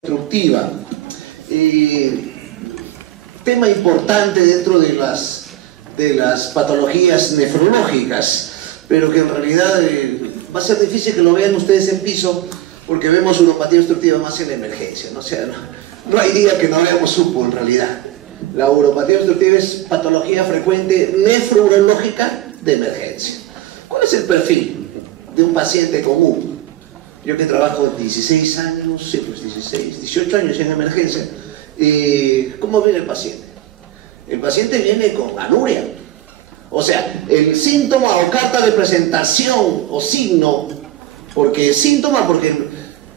Destructiva. Tema importante dentro de las patologías nefrológicas, pero que en realidad va a ser difícil que lo vean ustedes en piso, porque vemos uropatía obstructiva más en la emergencia, ¿no? O sea, no hay día que no veamos UPO en realidad. La uropatía obstructiva es patología frecuente nefrourológica de emergencia. ¿Cuál es el perfil de un paciente con UPO? Yo que trabajo 16 años, sí, pues 16, 18 años en emergencia, ¿cómo viene el paciente? El paciente viene con anuria. O sea, el síntoma o carta de presentación o signo, porque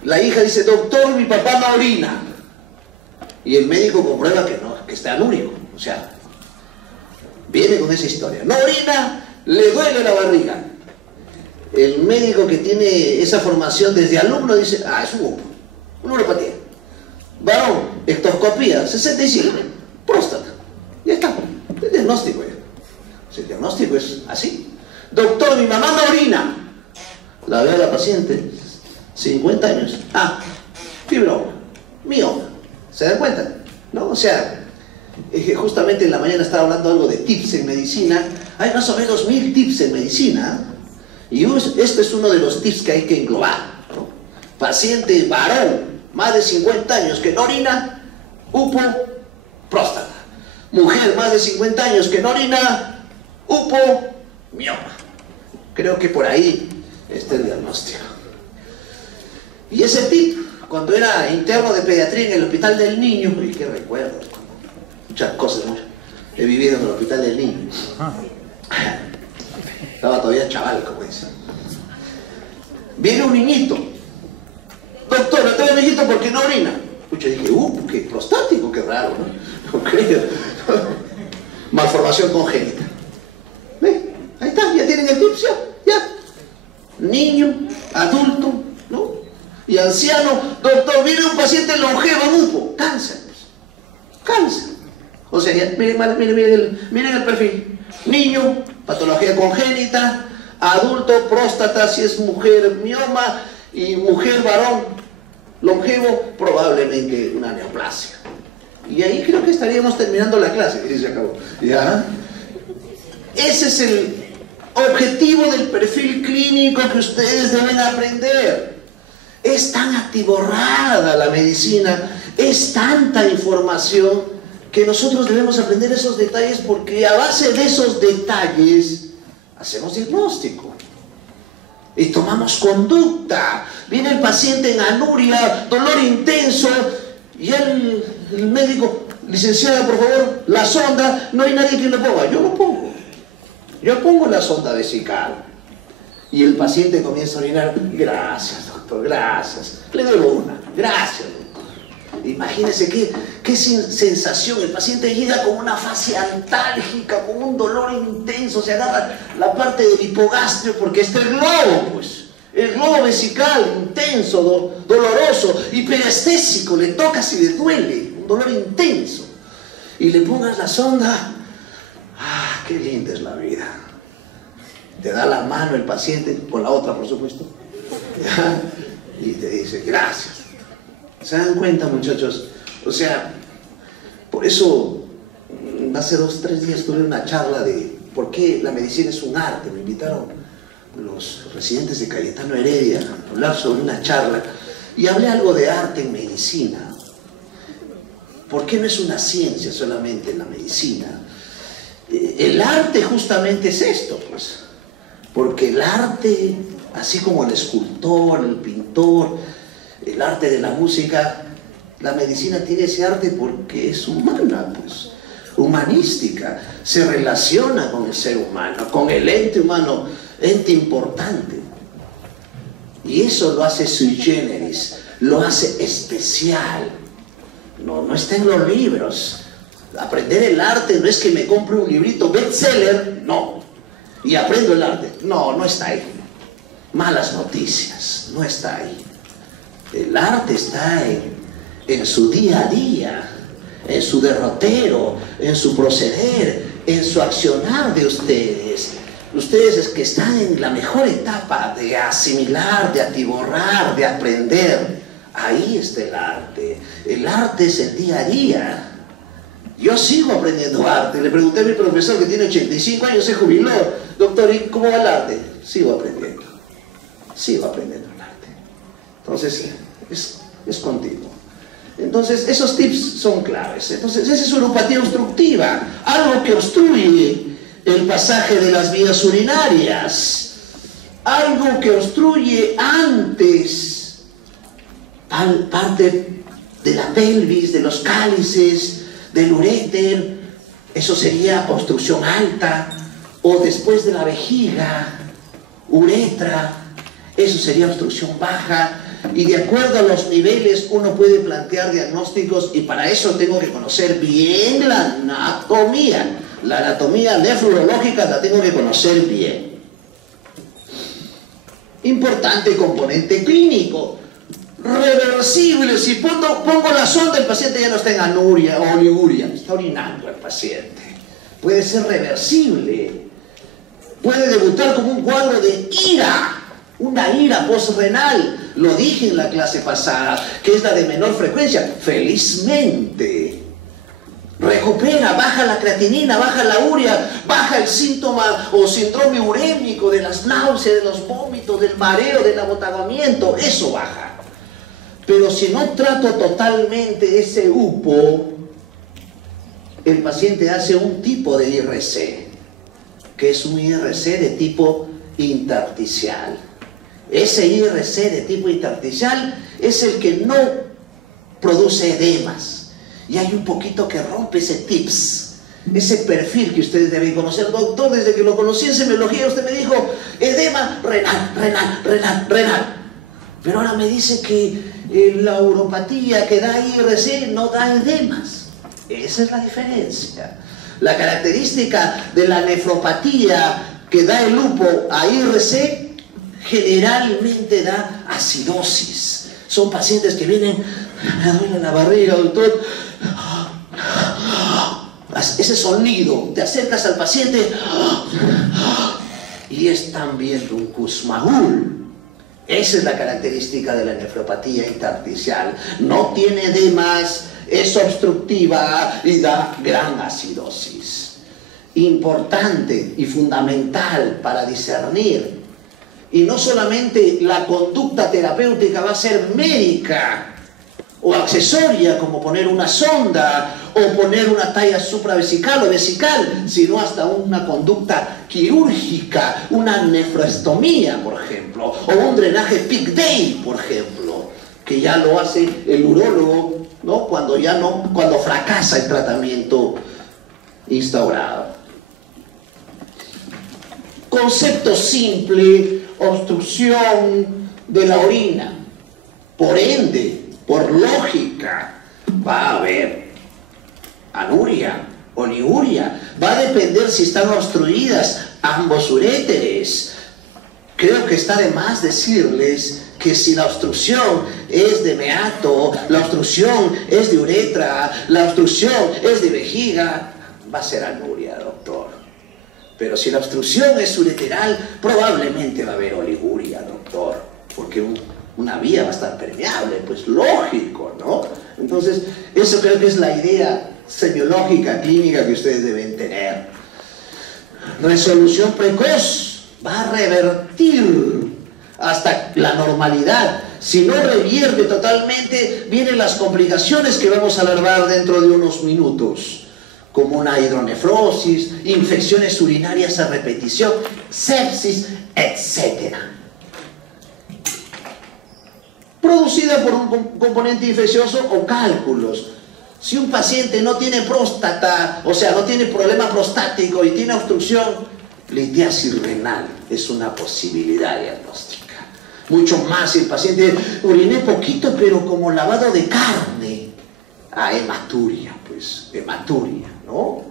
la hija dice, doctor, mi papá no orina. Y el médico comprueba que no, que está anúrico. O sea, viene con esa historia. No orina, le duele la barriga. El médico que tiene esa formación desde alumno dice, ah, es un UPO, una uropatía. Varón, ectoscopía, 65, próstata. Ya está, el diagnóstico ya. El diagnóstico es así. Doctor, mi mamá no orina. La ve a la paciente, 50 años. Ah, fibroma, mioma. ¿Se dan cuenta? ¿No? O sea, justamente en la mañana estaba hablando algo de tips en medicina. Hay más o menos 1000 tips en medicina. Y este es uno de los tips que hay que englobar, ¿no? Paciente varón, más de 50 años que no orina, UPO, próstata. Mujer, más de 50 años que no orina, UPO, mioma. Creo que por ahí está el diagnóstico. Y ese tip, cuando era interno de pediatría en el Hospital del Niño, uy, qué recuerdo, muchas cosas, ¿no? He vivido en el Hospital del Niño. Estaba todavía chaval, como dicen. Viene un niñito. Doctor, no tengo un niñito porque no orina. Pucha, dije, qué prostático, qué raro, ¿no? No creo. Malformación congénita. ¿Ve? Ahí está, ya tienen el tip, ya. Niño, adulto, ¿no? Y anciano, doctor, viene un paciente longevo en UPO. Cáncer. Cáncer. O sea, ya, miren el perfil. Niño, patología congénita, adulto, próstata, si es mujer, mioma, y mujer, varón, longevo, probablemente una neoplasia. Y ahí creo que estaríamos terminando la clase, y se acabó. ¿Ya? Ese es el objetivo del perfil clínico que ustedes deben aprender. Es tan atiborrada la medicina, es tanta información, que nosotros debemos aprender esos detalles, porque a base de esos detalles hacemos diagnóstico y tomamos conducta. Viene el paciente en anuria, dolor intenso, y el médico, licenciada, por favor, la sonda, no hay nadie que lo ponga. Yo lo pongo. Yo pongo la sonda vesical. Y el paciente comienza a orinar. Gracias, doctor, gracias. Le doy una. Gracias, doctor. Imagínense qué sensación. El paciente llega con una fase antálgica, con un dolor intenso, se agarra la parte del hipogastrio porque está el globo, pues. El globo vesical, intenso, doloroso, hiperestésico, le tocas y le duele, un dolor intenso. Y le pongas la sonda, ¡ah, qué linda es la vida! Te da la mano el paciente, con la otra por supuesto, ¿ya? Y te dice, gracias. ¿Se dan cuenta, muchachos? O sea, por eso hace 2 o 3 días tuve una charla de por qué la medicina es un arte. Me invitaron los residentes de Cayetano Heredia a hablar sobre una charla y hablé algo de arte en medicina. ¿Por qué no es una ciencia solamente la medicina? El arte justamente es esto, pues. Porque el arte, así como el escultor, el pintor, el arte de la música, la medicina tiene ese arte porque es humana, pues, humanística, se relaciona con el ser humano, con el ente humano, ente importante. Y eso lo hace sui generis, lo hace especial. No está en los libros. Aprender el arte no es que me compre un librito bestseller, no, y aprendo el arte. No está ahí. Malas noticias, no está ahí. El arte está en su día a día, en su derrotero, en su proceder, en su accionar de ustedes. Ustedes es que están en la mejor etapa de asimilar, de atiborrar, de aprender. Ahí está el arte. El arte es el día a día. Yo sigo aprendiendo arte. Le pregunté a mi profesor que tiene 85 años, se jubiló. Doctor, ¿y cómo va el arte? Sigo aprendiendo. Sigo aprendiendo el arte. Entonces, es continuo. Entonces, esos tips son claves. Entonces, esa es uropatía obstructiva. Algo que obstruye el pasaje de las vías urinarias. Algo que obstruye antes parte de la pelvis, de los cálices, del uréter. Eso sería obstrucción alta. O después de la vejiga, uretra. Eso sería obstrucción baja. Y de acuerdo a los niveles uno puede plantear diagnósticos, y para eso tengo que conocer bien la anatomía. La anatomía nefrológica la tengo que conocer bien. Importante componente clínico. Reversible. Si pongo la sonda, el paciente ya no está en anuria o oliguria, está orinando el paciente. Puede ser reversible. Puede debutar como un cuadro de ira. Una ira postrenal, lo dije en la clase pasada, que es la de menor frecuencia. Felizmente, recupera, baja la creatinina, baja la urea, baja el síntoma o síndrome urémico de las náuseas, de los vómitos, del mareo, del abotagamiento, eso baja. Pero si no trato totalmente ese UPO, el paciente hace un tipo de IRC, que es un IRC de tipo intersticial. Ese IRC de tipo intersticial es el que no produce edemas. Y hay un poquito que rompe ese tips, ese perfil que ustedes deben conocer. Doctor, desde que lo conocí en semiología, usted me dijo edema renal. Pero ahora me dice que la uropatía que da IRC no da edemas. Esa es la diferencia. La característica de la nefropatía que da el UPO a IRC generalmente da acidosis. Son pacientes que vienen, me duele la barriga, doctor. Ese sonido, te acercas al paciente y están viendo un Kussmaul. Esa es la característica de la nefropatía intersticial. No tiene edemas, es obstructiva y da gran acidosis. Importante y fundamental para discernir. Y no solamente la conducta terapéutica va a ser médica o accesoria, como poner una sonda o poner una talla supravesical o vesical, sino hasta una conducta quirúrgica, una nefrostomía, por ejemplo, o un drenaje Pick Day, por ejemplo, que ya lo hace el urólogo, ¿no? Cuando fracasa el tratamiento instaurado. Concepto simple: obstrucción de la orina. Por ende, por lógica, va a haber anuria, oliguria. Va a depender si están obstruidas ambos uréteres. Creo que está de más decirles que si la obstrucción es de meato, la obstrucción es de uretra, la obstrucción es de vejiga, va a ser anuria, doctor. Pero si la obstrucción es ureteral, probablemente va a haber oliguria, doctor, porque una vía va a estar permeable, pues lógico, ¿no? Entonces, eso creo que es la idea semiológica, clínica que ustedes deben tener. Resolución precoz va a revertir hasta la normalidad. Si no revierte totalmente, vienen las complicaciones que vamos a hablar dentro de unos minutos, como una hidronefrosis, infecciones urinarias a repetición, sepsis, etc. Producida por un componente infeccioso o cálculos. Si un paciente no tiene próstata, o sea, no tiene problema prostático y tiene obstrucción, litiasis renal es una posibilidad diagnóstica. Mucho más si el paciente oriné poquito, pero como lavado de carne. Hematuria, pues, hematuria, ¿no?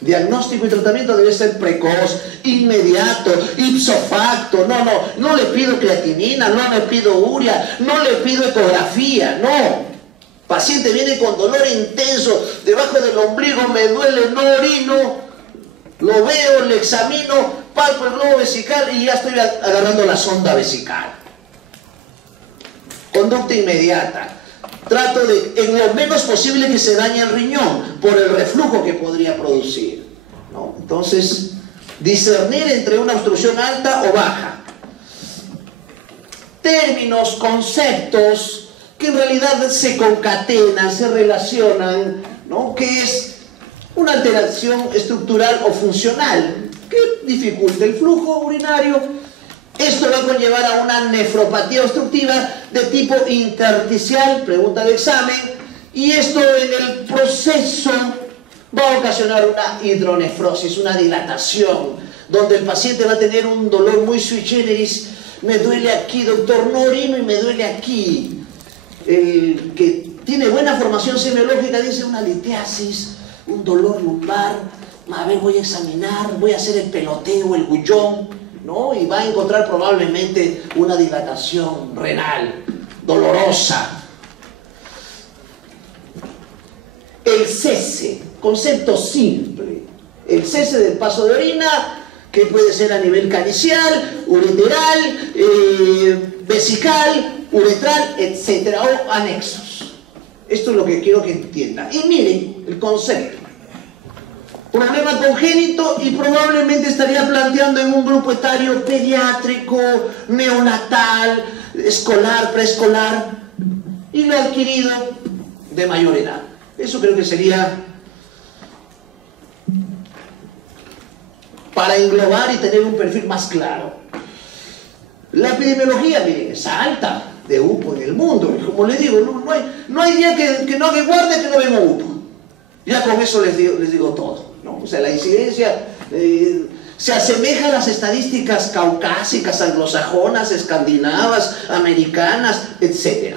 Diagnóstico y tratamiento debe ser precoz, inmediato, ipso facto. No le pido creatinina, no le pido urea, no le pido ecografía, no. Paciente viene con dolor intenso, debajo del ombligo me duele, no orino, lo veo, le examino, palpo el globo vesical y ya estoy agarrando la sonda vesical. Conducta inmediata. Trato de, en lo menos posible, que se dañe el riñón por el reflujo que podría producir, ¿no? Entonces, discernir entre una obstrucción alta o baja. Términos, conceptos que en realidad se concatenan, se relacionan, ¿no? Que es una alteración estructural o funcional que dificulta el flujo urinario. Esto va a conllevar a una nefropatía obstructiva de tipo intersticial, pregunta de examen, y esto en el proceso va a ocasionar una hidronefrosis, una dilatación, donde el paciente va a tener un dolor muy sui generis. Me duele aquí, doctor, no orino y me duele aquí. El que tiene buena formación semiológica dice una litiasis, un dolor lumbar. A ver, voy a examinar, voy a hacer el peloteo, el bullón, ¿no? Y va a encontrar probablemente una dilatación renal dolorosa. El cese, concepto simple. El cese del paso de orina, que puede ser a nivel canicial, ureteral, vesical, uretral, etcétera, o anexos. Esto es lo que quiero que entiendan. Y miren el concepto. Problema congénito, y probablemente estaría planteando en un grupo etario pediátrico, neonatal, escolar, preescolar, y lo adquirido de mayor edad. Eso creo que sería para englobar y tener un perfil más claro. La epidemiología, miren, es alta de UPO en el mundo. Y como les digo, no hay día que no me guarde que no venga UPO. Ya con eso les digo todo, ¿no? O sea, la incidencia se asemeja a las estadísticas caucásicas, anglosajonas, escandinavas, americanas, etc.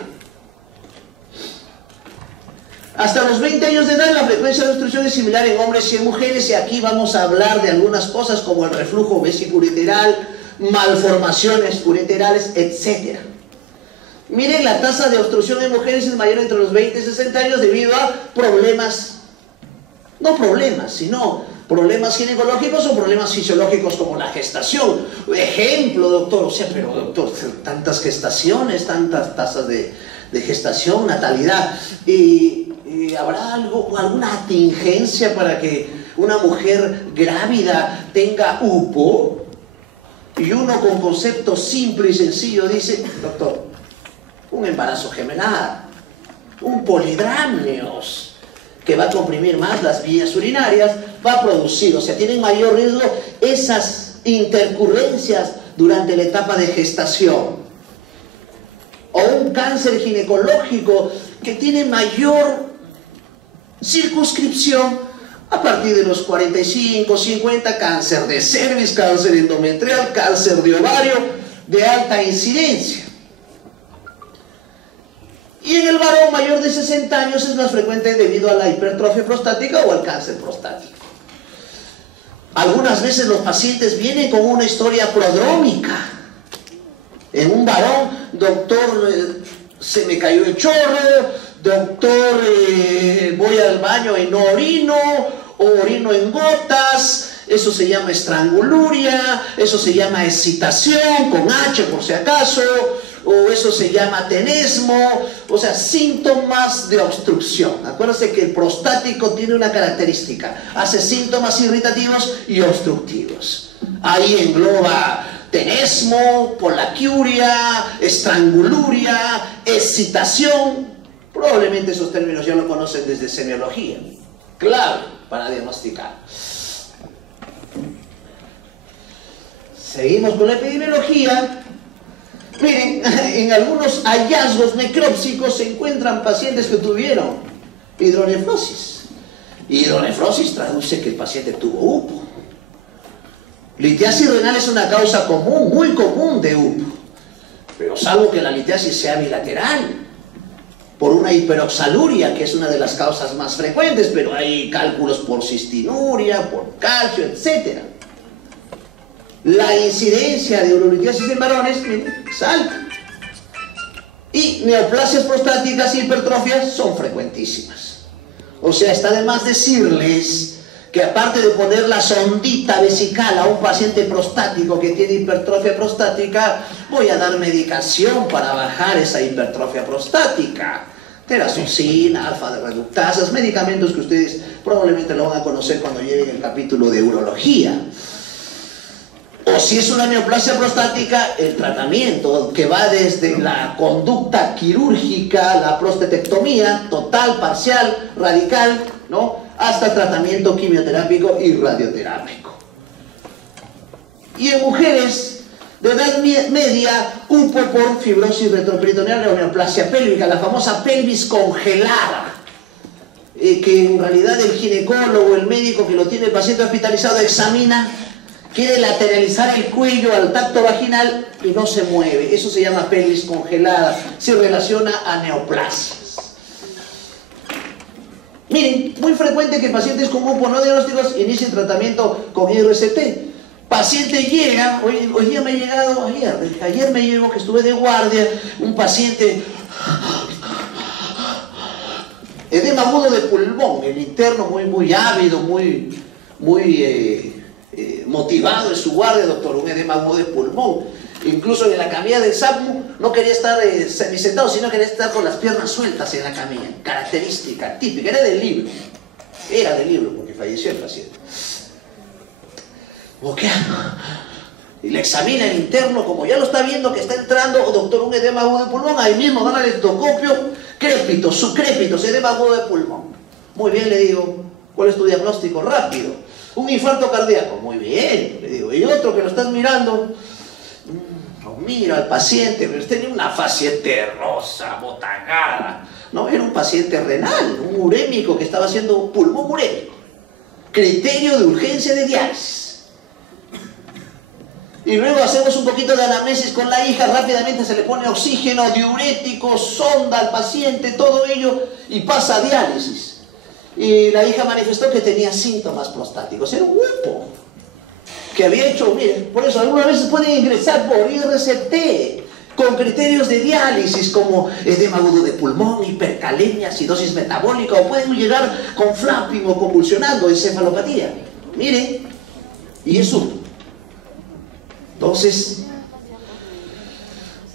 Hasta los 20 años de edad la frecuencia de obstrucción es similar en hombres y en mujeres, y aquí vamos a hablar de algunas cosas como el reflujo vesicoureteral, malformaciones ureterales, etc. Miren, la tasa de obstrucción en mujeres es mayor entre los 20 y 60 años debido a problemas, no problemas, sino problemas ginecológicos o problemas fisiológicos como la gestación. Ejemplo, doctor, o sea, pero doctor, tantas gestaciones, tantas tasas de gestación, natalidad, ¿habrá alguna atingencia para que una mujer grávida tenga UPO? Y uno con concepto simple y sencillo dice, doctor, un embarazo gemelar, un polidramnios, que va a comprimir más las vías urinarias, va a producir, o sea, tienen mayor riesgo esas intercurrencias durante la etapa de gestación. O un cáncer ginecológico que tiene mayor circunscripción a partir de los 45, 50, cáncer de cervix, cáncer endometrial, cáncer de ovario de alta incidencia. Y en el varón mayor de 60 años es más frecuente debido a la hipertrofia prostática o al cáncer prostático. Algunas veces los pacientes vienen con una historia prodrómica. En un varón, doctor, se me cayó el chorro, doctor, voy al baño y no orino, o orino en gotas. Eso se llama estranguluria, eso se llama excitación, con H por si acaso, o eso se llama tenesmo, o sea, síntomas de obstrucción. Acuérdense que el prostático tiene una característica, hace síntomas irritativos y obstructivos. Ahí engloba tenesmo, polaquiuria, estranguluria, excitación. Probablemente esos términos ya lo conocen desde semiología. Clave para diagnosticar. Seguimos con la epidemiología. Miren, en algunos hallazgos necrópsicos se encuentran pacientes que tuvieron hidronefrosis. Hidronefrosis traduce que el paciente tuvo UPO. Litiasis renal es una causa común, muy común de UPO, pero salvo que la litiasis sea bilateral, por una hiperoxaluria, que es una de las causas más frecuentes, pero hay cálculos por cistinuria, por calcio, etc. La incidencia de urolitiasis en varones es alta. Y neoplasias prostáticas y hipertrofias son frecuentísimas. O sea, está de más decirles que aparte de poner la sondita vesical a un paciente prostático que tiene hipertrofia prostática, voy a dar medicación para bajar esa hipertrofia prostática. Terazoxina, alfa de reductasas, medicamentos que ustedes probablemente lo van a conocer cuando lleguen el capítulo de urología. O si es una neoplasia prostática, el tratamiento que va desde la conducta quirúrgica, la prostatectomía, total, parcial, radical, ¿no?, hasta tratamiento quimioterápico y radioterápico. Y en mujeres de edad media, UPO por fibrosis retroperitoneal o neoplasia pélvica, la famosa pelvis congelada, que en realidad el ginecólogo, el médico que lo tiene el paciente hospitalizado examina, quiere lateralizar el cuello al tacto vaginal y no se mueve. Eso se llama pelvis congelada, se relaciona a neoplasias. Miren, muy frecuente que pacientes con UPO no diagnósticos inicien tratamiento con IRCT. Paciente llega, hoy día me ha llegado, ayer me llegó, que estuve de guardia, un paciente, edema agudo de pulmón, el interno muy ávido, muy motivado en su guardia, doctor, un edema agudo de pulmón. Incluso en la camilla del SAPMU no quería estar semisentado, sino quería estar con las piernas sueltas en la camilla, característica, típica, era del libro, porque falleció el paciente. ¿Qué hago? Y le examina el interno, como ya lo está viendo que está entrando, doctor, un edema agudo de pulmón, ahí mismo dan al estocopio, crépitos, subcrépitos, edema agudo de pulmón. Muy bien, le digo, ¿cuál es tu diagnóstico? Rápido. Un infarto cardíaco, muy bien, le digo. Y otro que lo estás mirando, mira al paciente, pero tenía una fase terrosa, botagada. No, era un paciente renal, un urémico que estaba haciendo pulmón urémico. Criterio de urgencia de diálisis. Y luego hacemos un poquito de anamnesis con la hija, rápidamente se le pone oxígeno, diurético, sonda al paciente, todo ello, y pasa a diálisis. Y la hija manifestó que tenía síntomas prostáticos, era un UPO que había hecho, miren, por eso algunas veces pueden ingresar por IRCT con criterios de diálisis como edema agudo de pulmón, hipercalemia, acidosis metabólica, o pueden llegar con flapping o convulsionando, encefalopatía. Miren, y eso. Entonces,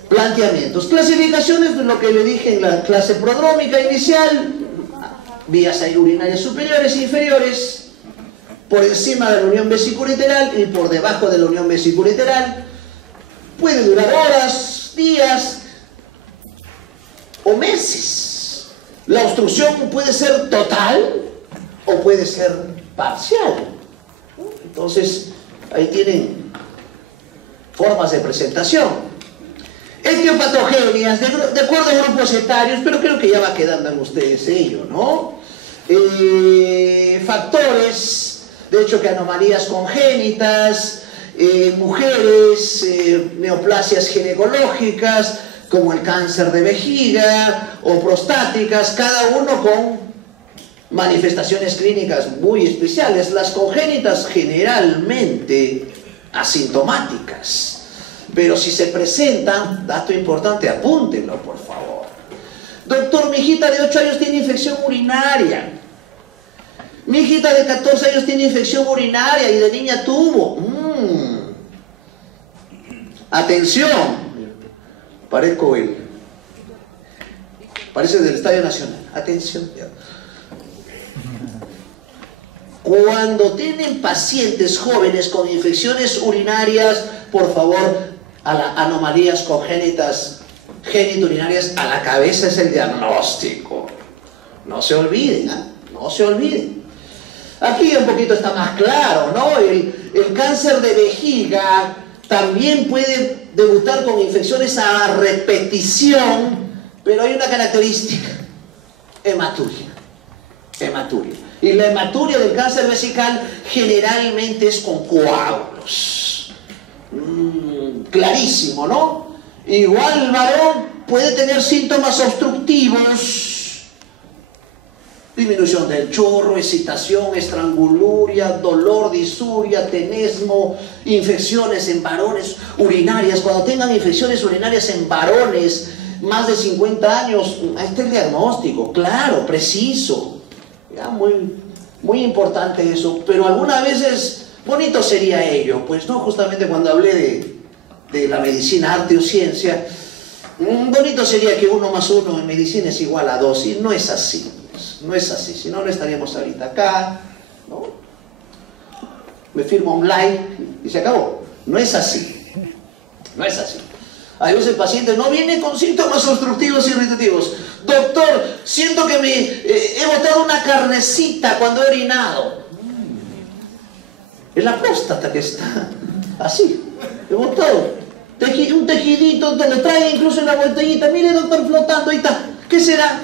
planteamientos, clasificaciones de lo que le dije en la clase prodrómica inicial, vías urinarias superiores e inferiores, por encima de la unión vesicolateral y por debajo de la unión vesicolateral, puede durar horas, días o meses. La obstrucción puede ser total o puede ser parcial. Entonces, ahí tienen formas de presentación. Etiopatogenias, de acuerdo a grupos etarios, pero creo que ya va quedando en ustedes ello, ¿no? Factores, de hecho que anomalías congénitas, mujeres, neoplasias ginecológicas, como el cáncer de vejiga o prostáticas, cada uno con manifestaciones clínicas muy especiales. Las congénitas generalmente asintomáticas, pero si se presentan, dato importante, apúntenlo por favor. Doctor, mi hijita de 8 años tiene infección urinaria. Mi hijita de 14 años tiene infección urinaria y de niña tuvo. Atención, parece del Estadio Nacional. Atención. Cuando tienen pacientes jóvenes con infecciones urinarias, por favor, a las anomalías congénitas genitourinarias, a la cabeza es el diagnóstico. No se olviden, ¿eh? No se olviden. Aquí un poquito está más claro, ¿no? El cáncer de vejiga también puede debutar con infecciones a repetición, pero hay una característica: hematuria. Hematuria. Y la hematuria del cáncer vesical generalmente es con coágulos. Clarísimo, ¿no? Igual el varón puede tener síntomas obstructivos: disminución del chorro, excitación, estranguluria, dolor, disuria, tenesmo, infecciones en varones urinarias. Cuando tengan infecciones urinarias en varones más de 50 años, ahí está el diagnóstico, claro, preciso. Ya muy Muy importante eso, pero algunas veces bonito sería ello, pues no, justamente cuando hablé de la medicina, arte o ciencia, bonito sería que 1 más 1 en medicina es igual a 2, y no es así, pues, no es así, si no, no estaríamos ahorita acá, ¿no? Me firmo un like y se acabó. No es así, no es así. A veces el paciente no viene con síntomas obstructivos y irritativos. Doctor, siento que he botado una carnecita cuando he orinado. Es la próstata que está así, he botado. Un tejidito, te lo trae incluso en la botellita. Mire, doctor, flotando, ahí está. ¿Qué será?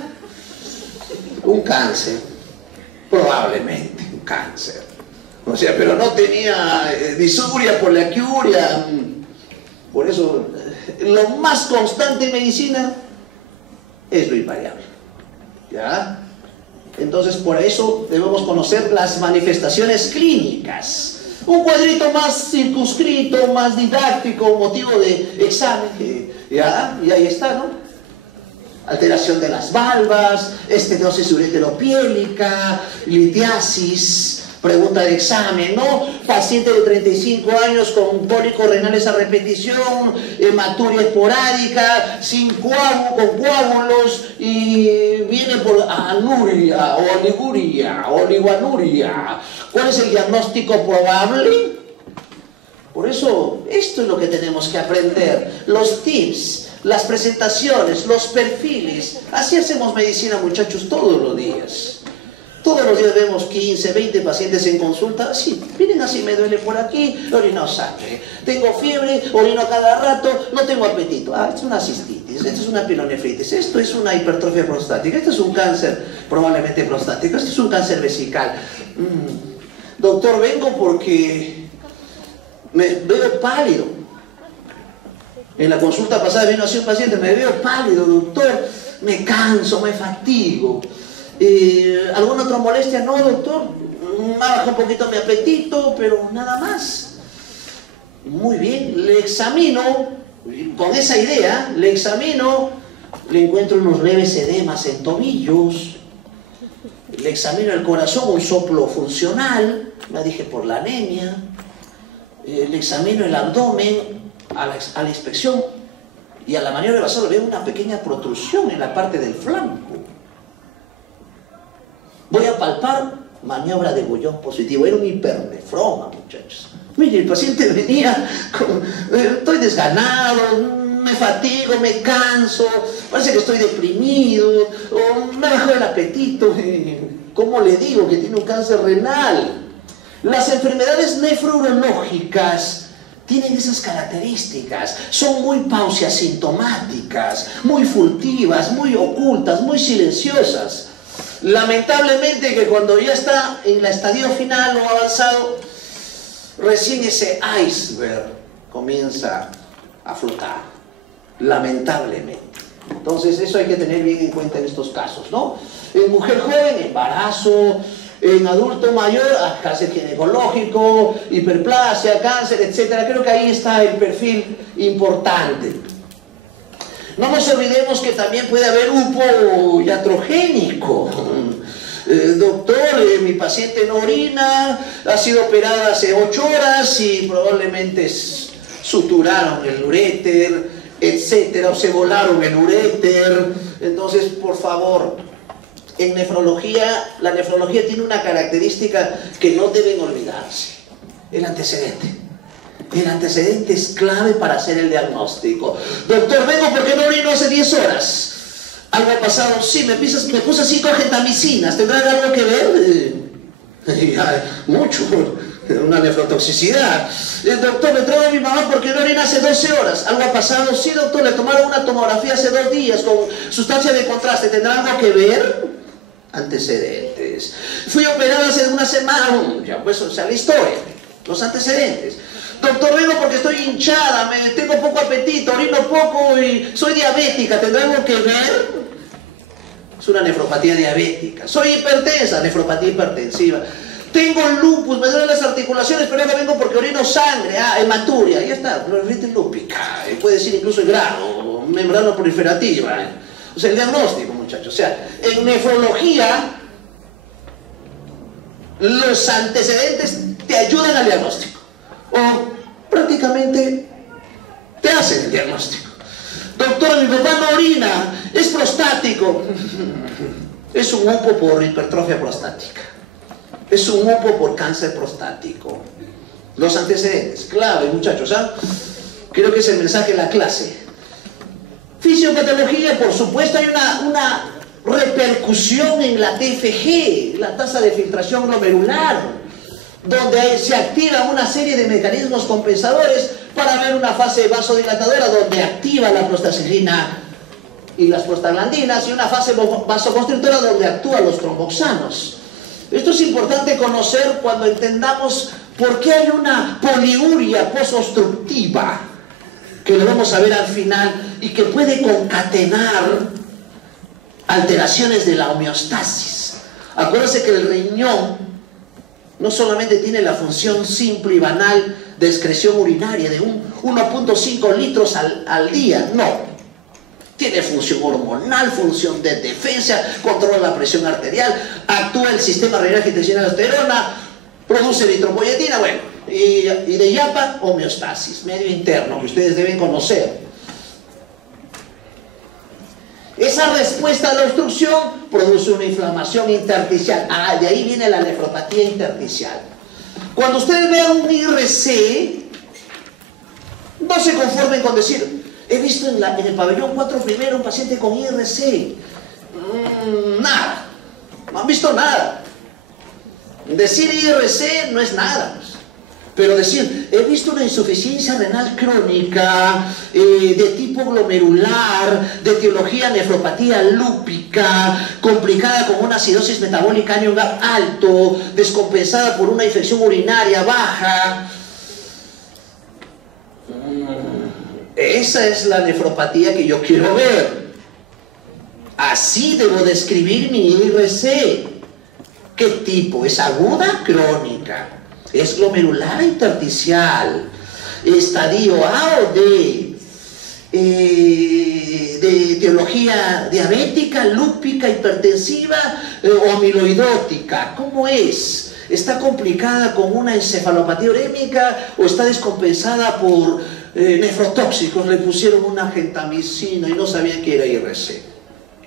Un cáncer. Probablemente, un cáncer. O sea, pero no tenía disuria, poliaquiuria. Por eso, lo más constante en medicina es lo invariable. ¿Ya? Entonces, por eso debemos conocer las manifestaciones clínicas. Un cuadrito más circunscrito, más didáctico, motivo de examen. ¿Ya? Y ahí está, ¿no? Alteración de las valvas, estenosis ureteropiélica, litiasis. Pregunta de examen, ¿no? Paciente de 35 años con cólicos renales a repetición, hematuria esporádica, con coágulos, y viene por anuria, oliguria, oligoanuria. ¿Cuál es el diagnóstico probable? Por eso, esto es lo que tenemos que aprender. Los tips, las presentaciones, los perfiles. Así hacemos medicina, muchachos, todos los días. Todos los días vemos 15, 20 pacientes en consulta. Sí, miren así, me duele por aquí, orino sangre. Tengo fiebre, orino a cada rato, no tengo apetito. Ah, esto es una cistitis, esto es una pilonefritis, esto es una hipertrofia prostática, esto es un cáncer probablemente prostático, esto es un cáncer vesical. Doctor, vengo porque me veo pálido. En la consulta pasada vino así un paciente, me veo pálido, doctor, me canso, me fatigo. ¿Alguna otra molestia? No, doctor, me baja un poquito mi apetito, pero nada más. Muy bien, le examino, con esa idea, le encuentro unos leves edemas en tobillos, le examino el corazón, un soplo funcional, me dije por la anemia, le examino el abdomen a la inspección, y a la maniobra de basal veo una pequeña protrusión en la parte del flanco. Voy a palpar, maniobra de bullón positivo. Era un hipernefroma, muchachos. Mire, el paciente venía estoy desganado, me fatigo, me canso, parece que estoy deprimido, o me bajó el apetito. ¿Cómo le digo que tiene un cáncer renal? Las enfermedades nefrológicas tienen esas características. Son muy pausiasintomáticas, muy furtivas, muy ocultas, muy silenciosas. Lamentablemente que cuando ya está en el estadio final o avanzado, recién ese iceberg comienza a flotar, lamentablemente. Entonces eso hay que tener bien en cuenta en estos casos, ¿no? En mujer joven, embarazo; en adulto mayor, cáncer ginecológico, hiperplasia, cáncer, etc. Creo que ahí está el perfil importante. No nos olvidemos que también puede haber UPO iatrogénico. Doctor, mi paciente no orina, ha sido operada hace 8 horas y probablemente suturaron el uréter, etcétera, o se volaron el uréter. Entonces, por favor, en nefrología, la nefrología tiene una característica que no deben olvidarse: el antecedente. El antecedente es clave para hacer el diagnóstico. Doctor, vengo porque no orino hace 10 horas. ¿Algo ha pasado? Sí, me puse 5 gentamicinas. ¿Tendrán algo que ver? Mucho. Una nefrotoxicidad. Doctor, me traigo a mi mamá porque no orina hace 12 horas. ¿Algo ha pasado? Sí, doctor, le tomaron una tomografía hace 2 días con sustancia de contraste. ¿Tendrá algo que ver? Antecedentes. Fui operada hace 1 semana. Ya, pues, o sea, la historia. Los antecedentes. Doctor, vengo porque estoy hinchada, tengo poco apetito, orino poco y soy diabética. ¿Tendrá algo que ver? Es una nefropatía diabética. Soy hipertensa, nefropatía hipertensiva. Tengo lupus, me duelen las articulaciones, pero ahora vengo porque orino sangre. Hematuria, ya está, nefritis lúpica. Puede ser incluso el grano, membrana proliferativa. O sea, el diagnóstico, muchachos. O sea, en nefrología los antecedentes te ayudan al diagnóstico o prácticamente te hacen el diagnóstico. Doctor, mi papá no orina, es prostático. Es un UPO por hipertrofia prostática. Es un UPO por cáncer prostático. Los antecedentes, clave, muchachos, ¿ah? Creo que es el mensaje de la clase. Fisiopatología, por supuesto, hay una repercusión en la TFG, la tasa de filtración glomerular, donde se activa una serie de mecanismos compensadores para ver una fase vasodilatadora donde activa la prostaglandina y las prostaglandinas, y una fase vasoconstrictora donde actúan los tromboxanos. Esto es importante conocer cuando entendamos por qué hay una poliuria posobstructiva, que lo vamos a ver al final, y que puede concatenar alteraciones de la homeostasis. Acuérdense que el riñón no solamente tiene la función simple y banal de excreción urinaria de 1.5 litros al día, no. Tiene función hormonal, función de defensa, controla la presión arterial, actúa el sistema renal angiotensina aldosterona, produce eritropoyetina, bueno, y de YAPA, homeostasis, medio interno, que ustedes deben conocer. Esa respuesta a la obstrucción produce una inflamación intersticial. Ah, de ahí viene la nefropatía intersticial. Cuando ustedes vean un IRC, no se conformen con decir, he visto en el pabellón 4 primero un paciente con IRC. Nada, no han visto nada. Decir IRC no es nada. Pero decir, he visto una insuficiencia renal crónica de tipo glomerular, de etiología nefropatía lúpica, complicada con una acidosis metabólica anion gap alto, descompensada por una infección urinaria baja. Esa es la nefropatía que yo quiero ver. Así debo describir mi IRC. ¿Qué tipo? ¿Es aguda? Crónica. ¿Es glomerular intersticial? ¿Estadio A o D? ¿De etiología diabética, lúpica, hipertensiva o amiloidótica? ¿Cómo es? ¿Está complicada con una encefalopatía urémica o está descompensada por nefrotóxicos? Le pusieron una gentamicina y no sabían que era IRC.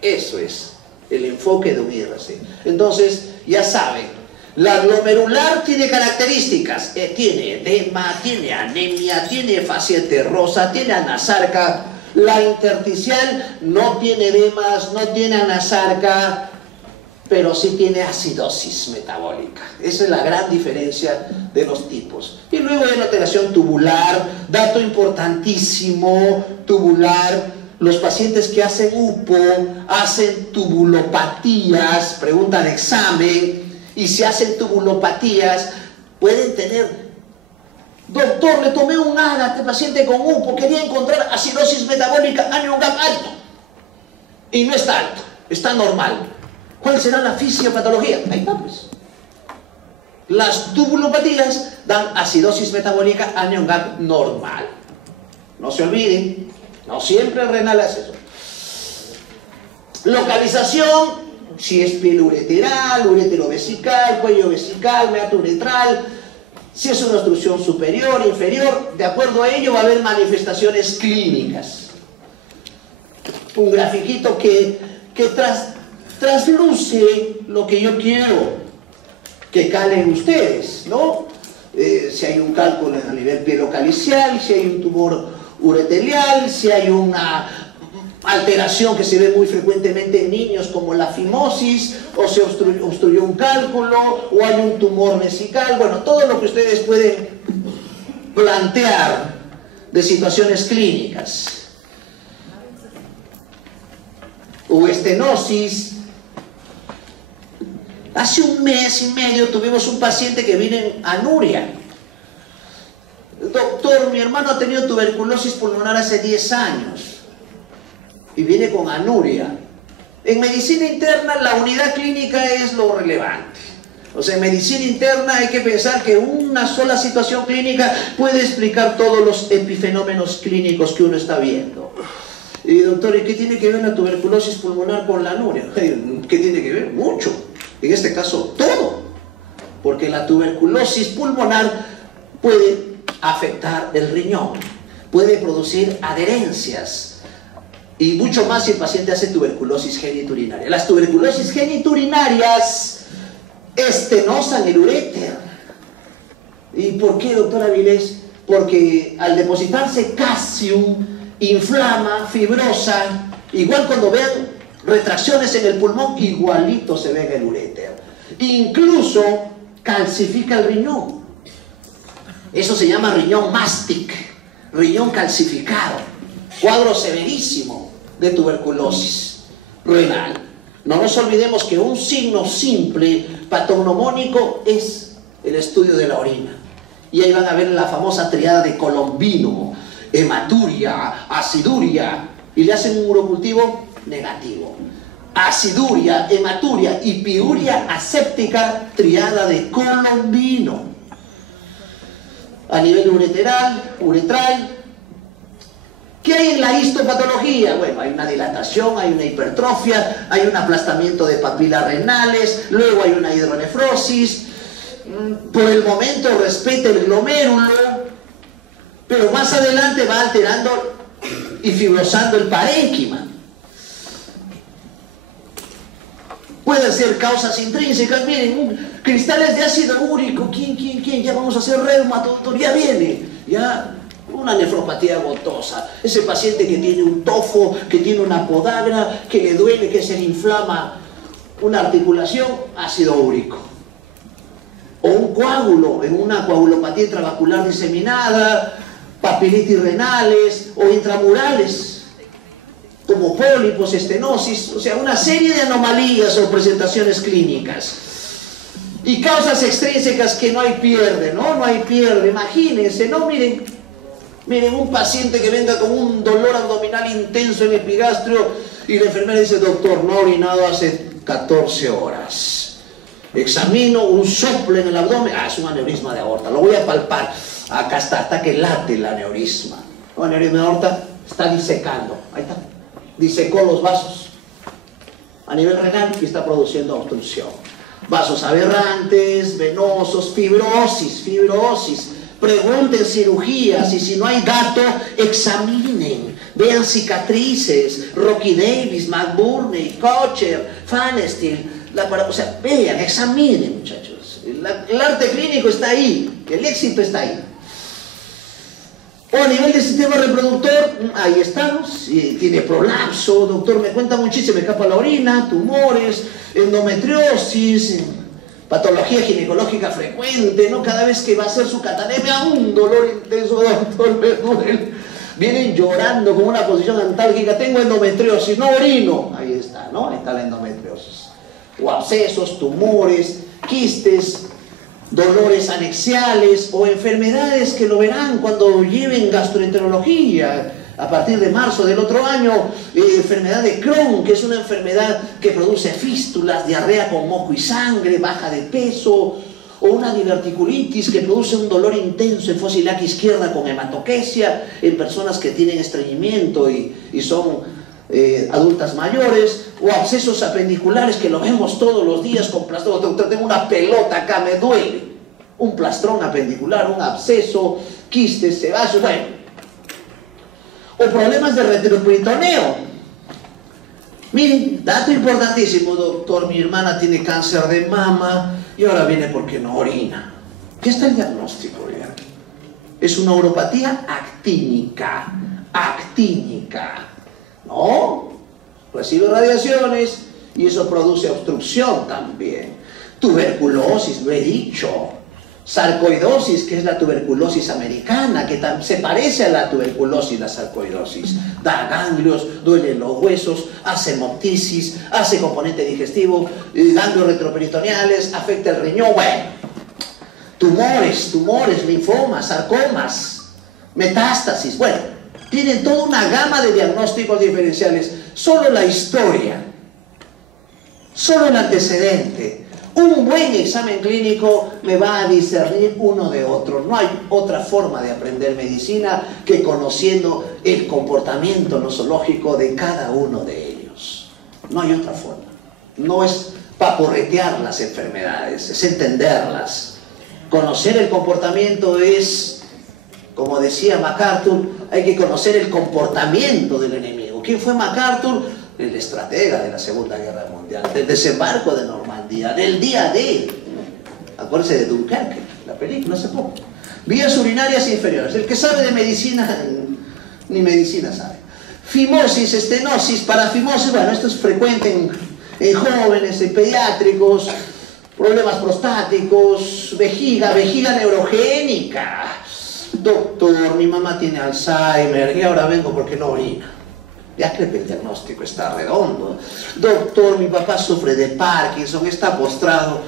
Eso es el enfoque de un IRC. Entonces, ya saben, la glomerular tiene características, tiene edema, tiene anemia, tiene fascia terrosa, tiene anasarca. La intersticial no tiene edemas, no tiene anasarca, pero sí tiene acidosis metabólica. Esa es la gran diferencia de los tipos. Y luego hay la alteración tubular, dato importantísimo, tubular. Los pacientes que hacen UPO hacen tubulopatías, pregunta de examen. Y si hacen tubulopatías, pueden tener, doctor, le tomé un AGA a este paciente con UPO, quería encontrar acidosis metabólica anion gap alto. Y no está alto, está normal. ¿Cuál será la fisiopatología? Ahí está, pues. Las tubulopatías dan acidosis metabólica anion gap normal. No se olviden, no siempre el renal hace eso. Localización. Si es piel ureteral, urétero vesical, cuello vesical, meato uretral, si es una obstrucción superior, inferior, de acuerdo a ello va a haber manifestaciones clínicas. Un grafiquito que trasluce lo que yo quiero que calen ustedes, ¿no? Si hay un cálculo a nivel pielocalicial, si hay un tumor uretelial, si hay una alteración que se ve muy frecuentemente en niños como la fimosis, o se obstruyó un cálculo, o hay un tumor vesical, bueno, todo lo que ustedes pueden plantear de situaciones clínicas. O estenosis. Hace un mes y medio tuvimos un paciente que vino en anuria. Doctor, mi hermano ha tenido tuberculosis pulmonar hace 10 años. Y viene con anuria. En medicina interna la unidad clínica es lo relevante. O sea, en medicina interna hay que pensar que una sola situación clínica puede explicar todos los epifenómenos clínicos que uno está viendo. Y doctor, ¿y qué tiene que ver la tuberculosis pulmonar con la anuria? ¿Qué tiene que ver? Mucho. En este caso, todo. porque la tuberculosis pulmonar puede afectar el riñón, puede producir adherencias y mucho más si el paciente hace tuberculosis geniturinaria. Las tuberculosis geniturinarias estenosan el uréter. ¿Y por qué, doctora Avilés? Porque al depositarse calcio, inflama, fibrosa, igual cuando vean retracciones en el pulmón, igualito se ve en el uréter. Incluso calcifica el riñón. Eso se llama riñón mástic, riñón calcificado. Cuadro severísimo de tuberculosis renal. No nos olvidemos que un signo simple patognomónico es el estudio de la orina. Y ahí van a ver la famosa triada de Colombino, hematuria, aciduria, y le hacen un urocultivo negativo. Aciduria, hematuria y piuria aséptica, triada de Colombino. A nivel uretral, ¿qué hay en la histopatología? Bueno, hay una dilatación, hay una hipertrofia, hay un aplastamiento de papilas renales, luego hay una hidronefrosis. Por el momento respeta el glomérulo, pero más adelante va alterando y fibrosando el parénquima. Pueden ser causas intrínsecas. Miren, cristales de ácido úrico. ¿Quién? Ya vamos a hacer reuma, doctor. Ya viene. Ya una nefropatía gotosa. Ese paciente que tiene un tofo, que tiene una podagra, que le duele, que se le inflama una articulación, ácido úrico. O un coágulo en una coagulopatía intravascular diseminada, papilitis renales o intramurales, como pólipos, estenosis, o sea, una serie de anomalías o presentaciones clínicas. Y causas extrínsecas que no hay pierde, ¿no? No hay pierde, imagínense, ¿no? Miren, un paciente que venga con un dolor abdominal intenso en el epigastrio y la enfermera dice, doctor, no ha orinado hace 14 horas. Examino un soplo en el abdomen, es un aneurisma de aorta, lo voy a palpar. Acá está, hasta que late el aneurisma. El aneurisma de aorta está disecando, ahí está. Disecó los vasos a nivel renal y está produciendo obstrucción. Vasos aberrantes, venosos, fibrosis. Pregunten cirugías y si no hay dato, examinen. Vean cicatrices, Rocky Davis, McBurney, Kocher, Pfanstiel. O sea, vean, examinen, muchachos. El arte clínico está ahí, el éxito está ahí. O a nivel del sistema reproductor, ahí estamos, tiene prolapso, doctor, me cuenta muchísimo, me escapa la orina, tumores, endometriosis, patología ginecológica frecuente, ¿no? Cada vez que va a hacer su catanemia, un dolor intenso, doctor, me duele. Vienen llorando con una posición antálgica, tengo endometriosis, no orino. Ahí está, ¿no? Ahí está la endometriosis. O abscesos, tumores, quistes, dolores anexiales o enfermedades que lo verán cuando lleven gastroenterología a partir de marzo del otro año, enfermedad de Crohn, que es una enfermedad que produce fístulas, diarrea con moco y sangre, baja de peso, o una diverticulitis que produce un dolor intenso en fosa ilíaca izquierda con hematoquesia en personas que tienen estreñimiento y son adultas mayores, o abscesos apendiculares que lo vemos todos los días con plastrón. Doctor, tengo una pelota acá, me duele. Un plastrón apendicular, un absceso, quistes, sebáceos, bueno. O problemas de retroperitoneo. Miren, dato importantísimo, doctor, mi hermana tiene cáncer de mama y ahora viene porque no orina. ¿Qué está el diagnóstico? Vean. Es una uropatía actínica. ¿No? Recibe radiaciones y eso produce obstrucción también. Tuberculosis, lo he dicho. Sarcoidosis, que es la tuberculosis americana, que se parece a la tuberculosis, la sarcoidosis. Da ganglios, duele los huesos, hace hemoptisis, hace componente digestivo, ganglios retroperitoneales, afecta el riñón, bueno. Tumores, linfomas, sarcomas, metástasis, bueno. Tienen toda una gama de diagnósticos diferenciales. Solo la historia, solo el antecedente, un buen examen clínico me va a discernir uno de otro. No hay otra forma de aprender medicina que conociendo el comportamiento nosológico de cada uno de ellos. No hay otra forma. No es paporretear las enfermedades, es entenderlas. Conocer el comportamiento es, como decía MacArthur, hay que conocer el comportamiento del enemigo. ¿Quién fue MacArthur? El estratega de la Segunda Guerra Mundial, del desembarco de Normandía, del día D. Acuérdense de Dunkerque, la película hace poco. Vías urinarias inferiores. El que sabe de medicina, ni medicina sabe. Fimosis, estenosis, parafimosis, bueno, esto es frecuente en jóvenes, en pediátricos, problemas prostáticos, vejiga neurogénica. Doctor, mi mamá tiene Alzheimer y ahora vengo porque no orina. Ya creo que el diagnóstico está redondo. Doctor, mi papá sufre de Parkinson, está postrado,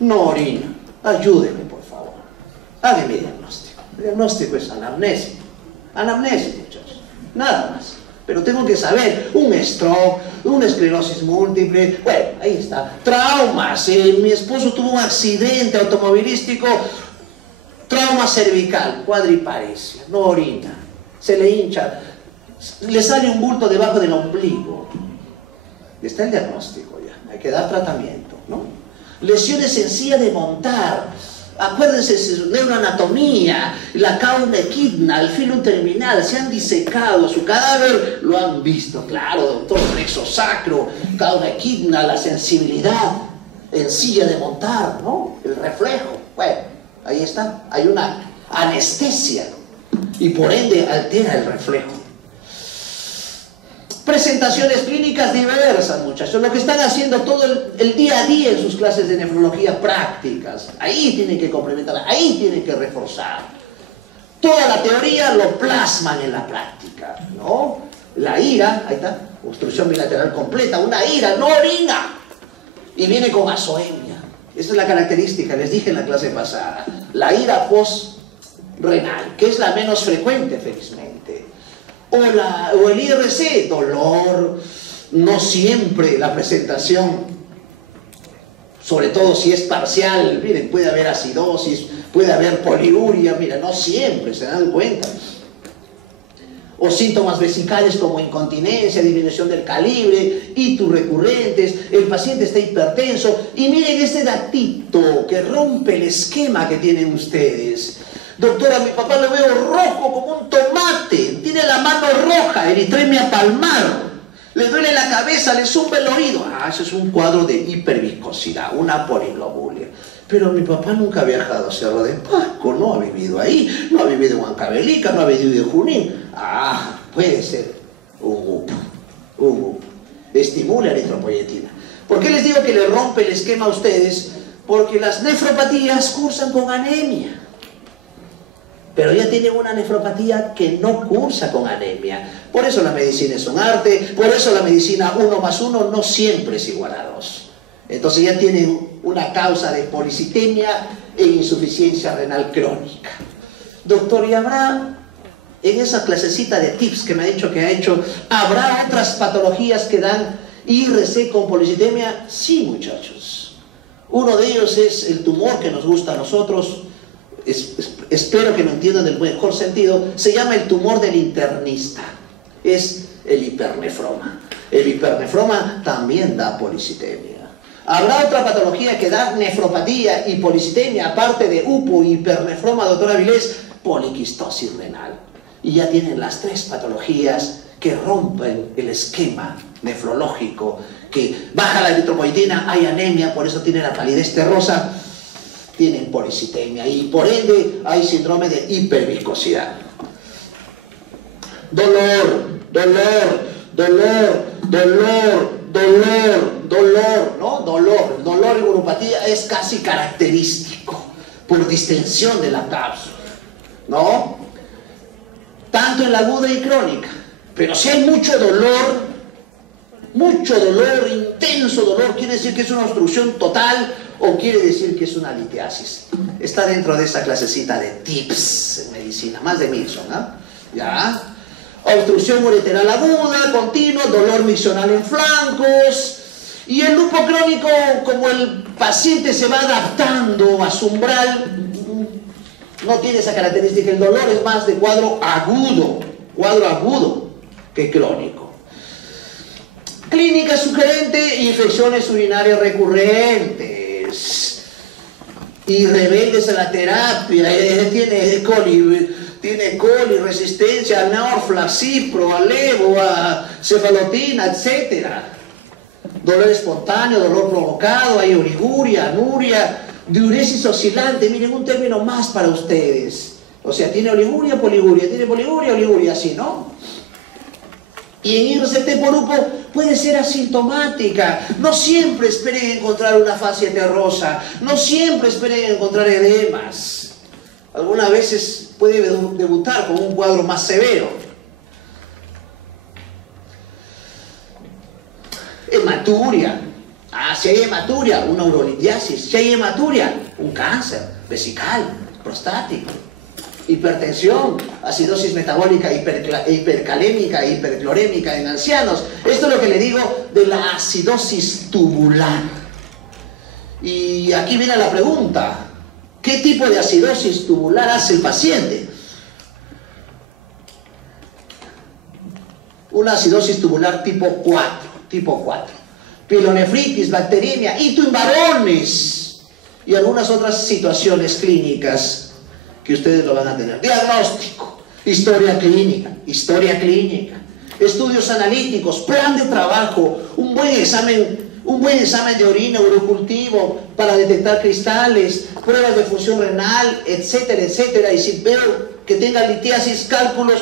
no orina. Ayúdeme, por favor. Hágame diagnóstico. El diagnóstico es anamnesis. Anamnesis, muchachos. Nada más. Pero tengo que saber, un stroke, una esclerosis múltiple, bueno, ahí está. Traumas. Mi esposo tuvo un accidente automovilístico, trauma cervical, cuadriparesia, no orina, se le hincha, le sale un bulto debajo del ombligo. Está el diagnóstico ya, hay que dar tratamiento, ¿no? Lesiones en silla de montar, acuérdense de su neuroanatomía, la cauda equidna, el filo terminal, se han disecado su cadáver, lo han visto, claro, doctor, plexo sacro, cauda equidna, la sensibilidad en silla de montar, ¿no? El reflejo, bueno, ahí está, hay una anestesia y por ende altera el reflejo. Presentaciones clínicas diversas, muchachos, lo que están haciendo todo el día a día en sus clases de nefrología prácticas. Ahí tienen que complementar, ahí tienen que reforzar. Toda la teoría lo plasman en la práctica, ¿no? La ira, ahí está, obstrucción bilateral completa, una ira, no orina. Y viene con azoemia. Esa es la característica, les dije en la clase pasada. La ira postrenal, que es la menos frecuente, felizmente. O el IRC, dolor, no siempre la presentación, sobre todo si es parcial, miren, puede haber acidosis, puede haber poliuria, mira, no siempre, se dan cuenta. O síntomas vesicales como incontinencia, disminución del calibre, itus recurrentes, el paciente está hipertenso, y miren este datito que rompe el esquema que tienen ustedes. Doctora, mi papá lo veo rojo como un tomate, tiene la mano roja, eritremia palmar, le duele la cabeza, le zumba el oído. Ah, eso es un cuadro de hiperviscosidad, una poliglobulia. Pero mi papá nunca ha viajado a Cerro de Pasco, no ha vivido ahí, no ha vivido en Huancavelica, no ha vivido en Junín. Ah, puede ser un UPO. Estimula eritropoyetina. ¿Por qué les digo que le rompe el esquema a ustedes? Porque las nefropatías cursan con anemia. Pero ya tienen una nefropatía que no cursa con anemia. Por eso la medicina es un arte, por eso la medicina 1 más 1 no siempre es igual a 2. Entonces ya tienen una causa de policitemia e insuficiencia renal crónica. Doctor, ¿y habrá, en esa clasecita de tips que me ha dicho que ha hecho, habrá otras patologías que dan IRC con policitemia? Sí, muchachos. Uno de ellos es el tumor que nos gusta a nosotros. Espero que lo entiendan en el mejor sentido. Se llama el tumor del internista, es el hipernefroma. El hipernefroma también da policitemia. ¿Habrá otra patología que da nefropatía y policitemia aparte de UPO y hipernefroma, doctora Avilés? Poliquistosis renal. Y ya tienen las 3 patologías que rompen el esquema nefrológico, que baja la eritropoyetina, hay anemia, por eso tiene la palidez terrosa, tienen policitemia y por ende hay síndrome de hiperviscosidad. Dolor, ¿no? Dolor en uropatía es casi característico por distensión de la cápsula, ¿no? Tanto en la aguda y crónica. Pero si hay mucho dolor, intenso dolor, quiere decir que es una obstrucción total o quiere decir que es una litiasis. Está dentro de esa clasecita de tips en medicina, más de 1000 son, ¿ah? ¿Ya? Obstrucción ureteral aguda, continua, dolor miccional en flancos. Y el lupus crónico, como el paciente se va adaptando a su umbral, no tiene esa característica. El dolor es más de cuadro agudo que crónico. Clínica sugerente, infecciones urinarias recurrentes y rebeldes a la terapia, tiene coli, resistencia a Norflax, Cipro, a Levo, a cefalotina, etc. Dolor espontáneo, dolor provocado, hay oliguria, anuria, diuresis oscilante. Miren, un término más para ustedes. O sea, tiene oliguria, poliguria, tiene poliguria, oliguria, así, ¿no? Y en IRCT por UPO puede ser asintomática. No siempre esperen encontrar una fascia terrosa, no siempre esperen encontrar edemas. Algunas veces puede debutar con un cuadro más severo. Hematuria. Si hay hematuria, una urolitiasis. Si hay hematuria, un cáncer vesical, prostático. Hipertensión, acidosis metabólica hipercalémica e hiperclorémica en ancianos. Esto es lo que le digo de la acidosis tubular. Y aquí viene la pregunta: ¿qué tipo de acidosis tubular hace el paciente? Una acidosis tubular tipo 4. Pielonefritis, bacteriemia, hito en varones y algunas otras situaciones clínicas que ustedes lo van a tener. Diagnóstico, historia clínica, estudios analíticos, plan de trabajo, un buen examen de orina, urocultivo para detectar cristales, pruebas de función renal, etcétera, etcétera. Y si veo que tenga litiasis, cálculos,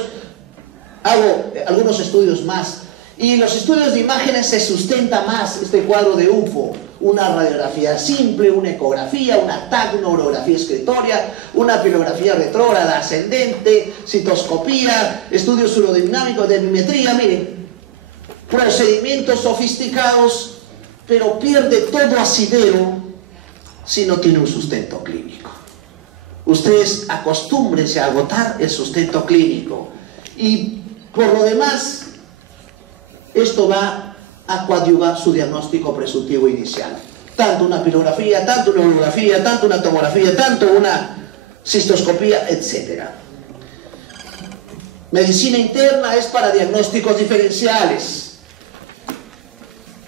hago algunos estudios más. Y los estudios de imágenes se sustenta más este cuadro de UFO. Una radiografía simple, una ecografía, una TAC, una orografía excretoria, una pilografía retrógrada ascendente, citoscopía, estudios urodinámicos de bimetría. Miren, procedimientos sofisticados, pero pierde todo asidero si no tiene un sustento clínico. Ustedes acostúmbrense a agotar el sustento clínico. Y por lo demás, esto va a coadyuvar su diagnóstico presuntivo inicial. Tanto una pilografía, tanto una urografía, tanto una tomografía, tanto una cistoscopía, etc. Medicina interna es para diagnósticos diferenciales.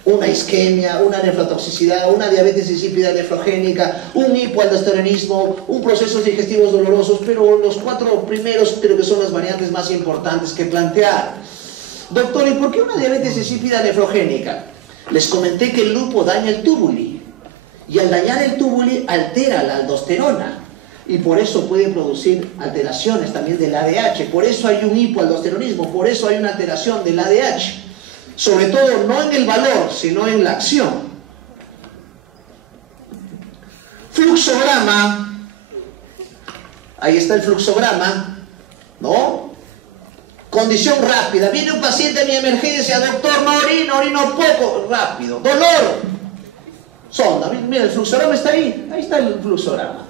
Una isquemia, una nefrotoxicidad, una diabetes insípida nefrogénica, un hipoaldosteronismo, un procesos digestivos dolorosos, pero los 4 primeros creo que son las variantes más importantes que plantear. Doctor, ¿y por qué una diabetes insípida nefrogénica? Les comenté que el lupo daña el túbuli, y al dañar el túbuli altera la aldosterona, y por eso puede producir alteraciones también del ADH. Por eso hay un hipoaldosteronismo, por eso hay una alteración del ADH. Sobre todo no en el valor, sino en la acción. Fluxograma. Ahí está el fluxograma, ¿no? Condición rápida. Viene un paciente a mi emergencia, doctor, no orino poco, rápido. Dolor. Sonda. Mira, el fluxograma está ahí. Ahí está el fluxograma.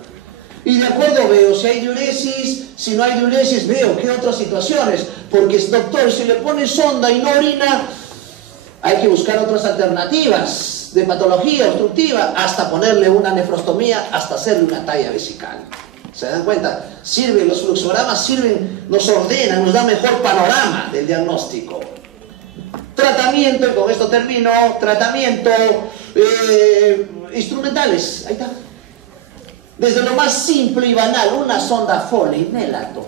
Y de acuerdo veo si hay diuresis, si no hay diuresis, veo qué otras situaciones. Porque, doctor, si le pone sonda y no orina, hay que buscar otras alternativas de patología obstructiva, hasta ponerle una nefrostomía, hasta hacerle una talla vesical. ¿Se dan cuenta? Sirven, los fluxogramas sirven, nos ordenan, nos dan mejor panorama del diagnóstico. Tratamiento, y con esto termino, tratamiento, instrumentales, ahí está. Desde lo más simple y banal, una sonda Foley, Nelato,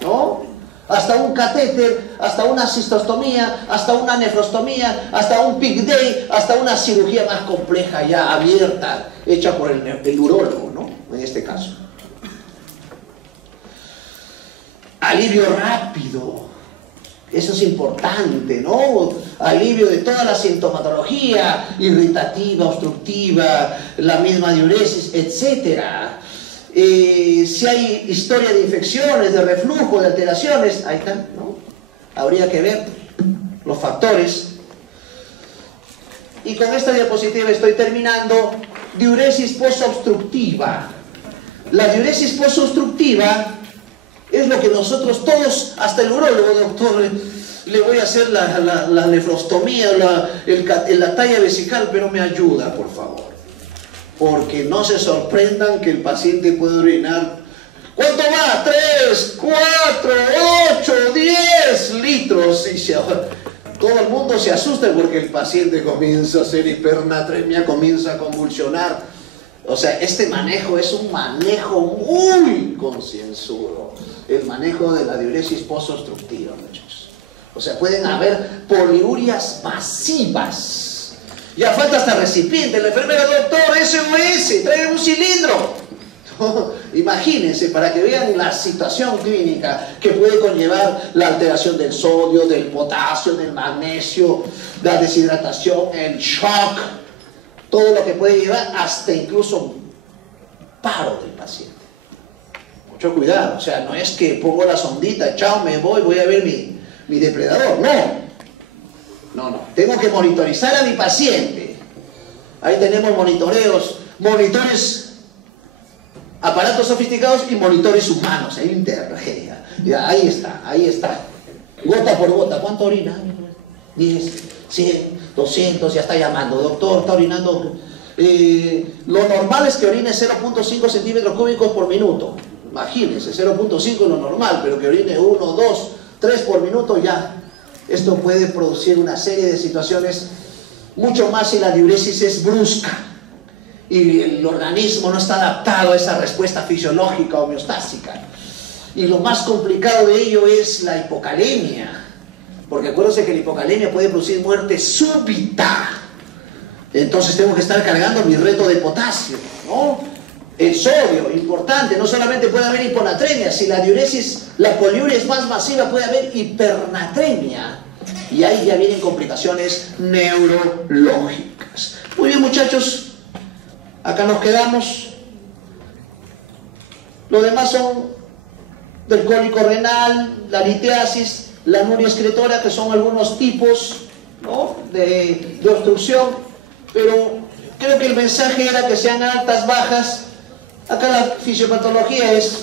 ¿no? Hasta un catéter, hasta una cistostomía, hasta una nefrostomía, hasta un PIC Day, hasta una cirugía más compleja ya abierta, hecha por el urólogo, ¿no? En este caso. Alivio rápido, eso es importante, ¿no? Alivio de toda la sintomatología, irritativa, obstructiva, la misma diuresis, etcétera. Si hay historia de infecciones, de reflujo, de alteraciones, ahí está, ¿no? Habría que ver los factores. Y con esta diapositiva estoy terminando. Diuresis posobstructiva. La diuresis posobstructiva es lo que nosotros todos, hasta el urólogo, doctor, le voy a hacer la nefrostomía, la talla vesical, pero me ayuda, por favor. Porque no se sorprendan que el paciente puede orinar. ¿Cuánto va? 3, 4, 8, 10 litros. todo el mundo se asusta porque el paciente comienza a hacer hipernatremia, comienza a convulsionar. O sea, este manejo es un manejo muy concienzudo. El manejo de la diuresis post-obstructiva, muchachos. O sea, pueden haber poliurias masivas. Ya falta hasta recipiente. La enfermera, doctor, SOS, trae un cilindro. Imagínense, para que vean la situación clínica que puede conllevar la alteración del sodio, del potasio, del magnesio, la deshidratación, el shock, todo lo que puede llevar hasta incluso paro del paciente. Mucho cuidado, o sea, no es que pongo la sondita, chao, me voy a ver mi depredador, no, tengo que monitorizar a mi paciente. Ahí tenemos monitores, aparatos sofisticados y monitores humanos, hay una tragedia. Ya, ahí está, gota por gota. ¿Cuánto orina? 10, 100, 200, ya está llamando, doctor, está orinando. Lo normal es que orine 0.5 centímetros cúbicos por minuto. Imagínense, 0.5 es lo normal, pero que orine 1, 2, 3 por minuto ya. Esto puede producir una serie de situaciones, mucho más si la diuresis es brusca y el organismo no está adaptado a esa respuesta fisiológica homeostásica. Y lo más complicado de ello es la hipocalemia, porque acuérdense que la hipocalemia puede producir muerte súbita. Entonces tengo que estar cargando mi reto de potasio, ¿no? El sodio, importante, no solamente puede haber hiponatremia, si la diuresis, la poliuria es más masiva, puede haber hipernatremia. Y ahí ya vienen complicaciones neurológicas. Muy bien, muchachos, acá nos quedamos. Lo demás son del cólico renal, la litiasis, la anuria excretora, que son algunos tipos, ¿no?, de obstrucción, pero creo que el mensaje era que sean altas, bajas. Acá la fisiopatología es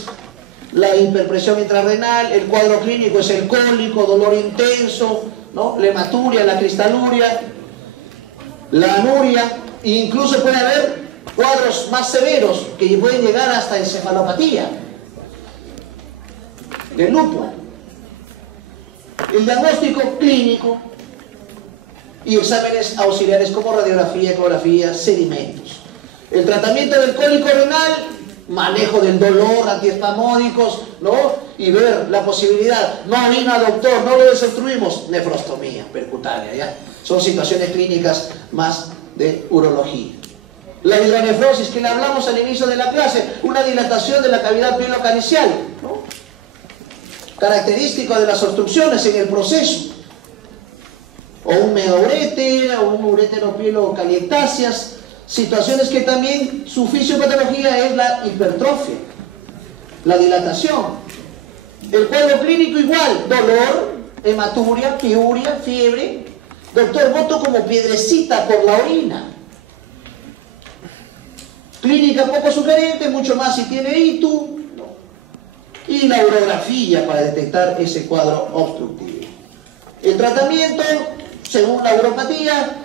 la hiperpresión intrarrenal, el cuadro clínico es el cólico, dolor intenso, ¿no?, la hematuria, la cristaluria, la anuria, e incluso puede haber cuadros más severos que pueden llegar hasta encefalopatía, del lupus. El diagnóstico clínico y exámenes auxiliares como radiografía, ecografía, sedimentos. El tratamiento del cólico renal, manejo del dolor, antiespasmódicos, ¿no? Y ver la posibilidad. No orina, doctor, no lo desobstruimos. Nefrostomía percutánea, ¿ya? Son situaciones clínicas más de urología. La hidronefrosis, que le hablamos al inicio de la clase, una dilatación de la cavidad pilocanicial, ¿no?, característico de las obstrucciones en el proceso. O un megaurete, o un ureteropielocaliectasias, situaciones que también su fisiopatología es la hipertrofia, la dilatación. El cuadro clínico igual, dolor, hematuria, piuria, fiebre. Doctor, boto como piedrecita por la orina. Clínica poco sugerente, mucho más si tiene ITU, ¿no?, y la urografía para detectar ese cuadro obstructivo. El tratamiento, según la uropatía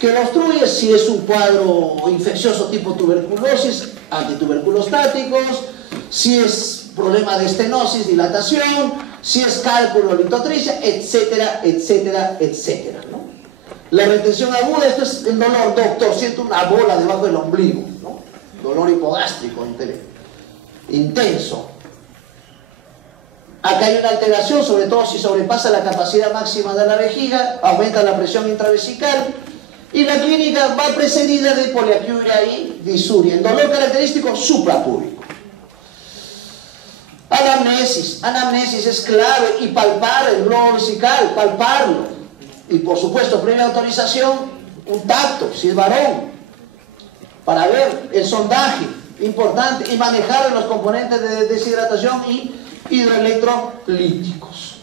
que lo obstruye, si es un cuadro infeccioso tipo tuberculosis, antituberculostáticos, si es problema de estenosis, dilatación, si es cálculo, litotricia, etcétera, etcétera, etcétera, ¿no? La retención aguda, esto es el dolor, doctor, siento una bola debajo del ombligo, ¿no? Dolor hipogástrico intenso. Acá hay una alteración, sobre todo si sobrepasa la capacidad máxima de la vejiga, aumenta la presión intravesical, y la clínica va precedida de poliaquiuria y disuria. El dolor característico suprapúbico. Anamnesis es clave, y palpar el globo vesical, palparlo. Y por supuesto, previa autorización, un tacto, si es varón, para ver el sondaje, importante, y manejar los componentes de deshidratación y hidroelectrolíticos.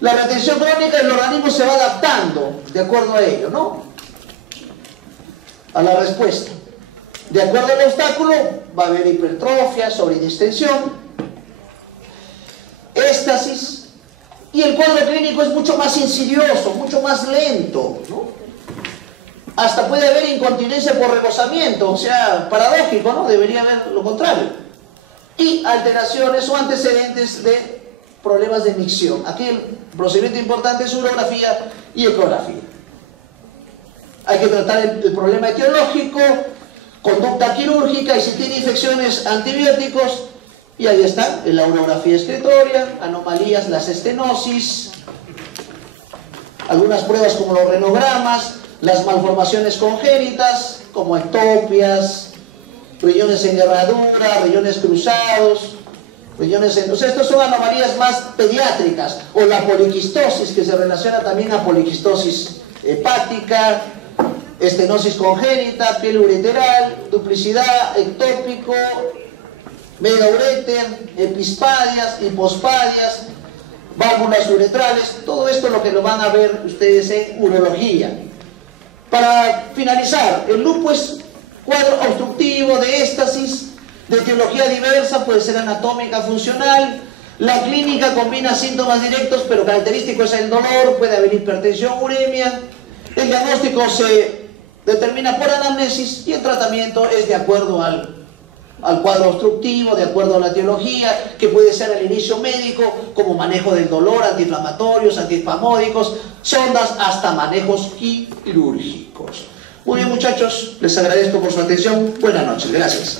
La retención crónica, el organismo se va adaptando de acuerdo a ello, ¿no?, a la respuesta. De acuerdo al obstáculo, va a haber hipertrofia, sobredistensión, éstasis, y el cuadro clínico es mucho más insidioso, mucho más lento, ¿no? Hasta puede haber incontinencia por rebosamiento, o sea, paradójico, ¿no? Debería haber lo contrario. Y alteraciones o antecedentes de problemas de micción. Aquí el procedimiento importante es urografía y ecografía. Hay que tratar el problema etiológico, conducta quirúrgica y si tiene infecciones, antibióticos. Y ahí está, la urografía excretoria, anomalías, las estenosis, algunas pruebas como los renogramas, las malformaciones congénitas, como ectopias, riñones en herradura, riñones cruzados, riñones en... O sea, estos son anomalías más pediátricas, o la poliquistosis, que se relaciona también a poliquistosis hepática, estenosis congénita, piel ureteral, duplicidad, ectópico, megaureter, epispadias, hipospadias, válvulas uretrales, todo esto es lo que lo van a ver ustedes en urología. Para finalizar, el lupus es cuadro obstructivo de éstasis, de etiología diversa, puede ser anatómica, funcional. La clínica combina síntomas directos, pero característico es el dolor, puede haber hipertensión, uremia. El diagnóstico se determina por anamnesis y el tratamiento es de acuerdo al cuadro obstructivo, de acuerdo a la etiología, que puede ser al inicio médico, como manejo del dolor, antiinflamatorios, antiespasmódicos, sondas, hasta manejos quirúrgicos. Muy bien, muchachos, les agradezco por su atención. Buenas noches, gracias.